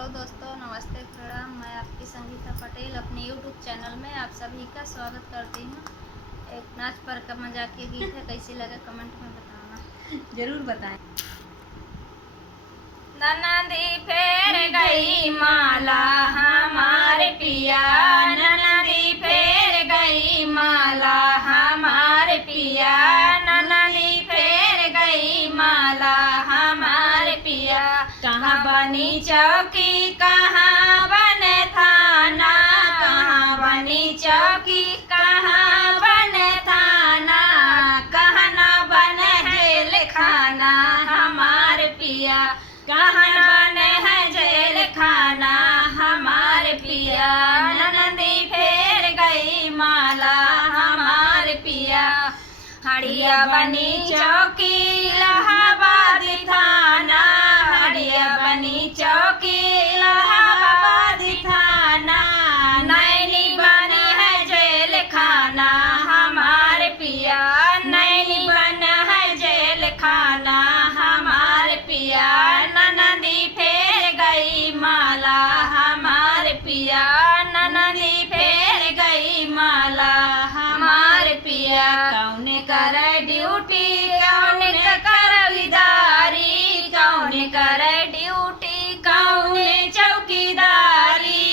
Hello दोस्तों, नमस्ते प्रणाम। मैं आपकी संगीता पटेल अपने यूट्यूब चैनल में आप सभी का स्वागत करती हूँ। एक नाच पर का मजाकिया गीत है, कैसी लगे कमेंट में बताना। जरूर बताएं। ननदी फेर गई माला हमारे पिया, ननदी फेर गई माला हमारे पिया, ननदी फेर गई माला हमारे पिया। कहाँ बनी चौकी कहाँ बने थाना, कहाँ बनी चौकी कहाँ बने थाना, कहाँ न बने जेल खाना हमारे पिया, कहाँ न बने है जेल खाना हमारे पिया। ननदी फेर गई माला हमारे पिया, हड़िया बनी चौकी इलाहाबाद थाना, हड़िया बनी चौकी इलाहाबाद थाना, नैनी बनी है जेल खाना हमारे पिया, नैनी बना है जेल खाना हमारे पिया। ननदी फेर गई माला हमारे पिया, ननदी फेर गई माला हमारे पिया। कौन करे ड्यूटी कौन कर विदारी, कौन करे ड्यूटी कौन चौकीदारी,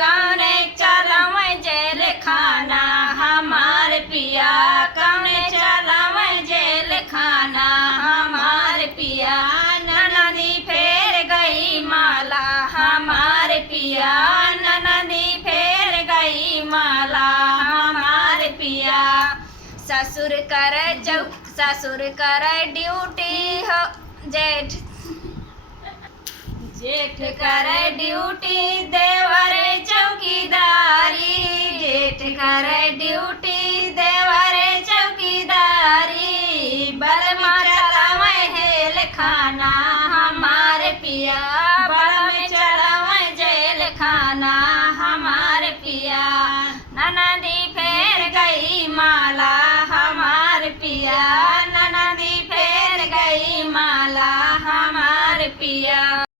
कौन चलावे जेल खाना हमारे पिया, कौन चलावे जेल खाना हमारे पिया। ननदी फेर गई माला हमारे पिया, ननदी फेर गई माला हमारे पिया। ससुर करे ड्यूटी हो जेठ, जेठ करे ड्यूटी देवर चौकीदारी, जेठ करे ड्यूटी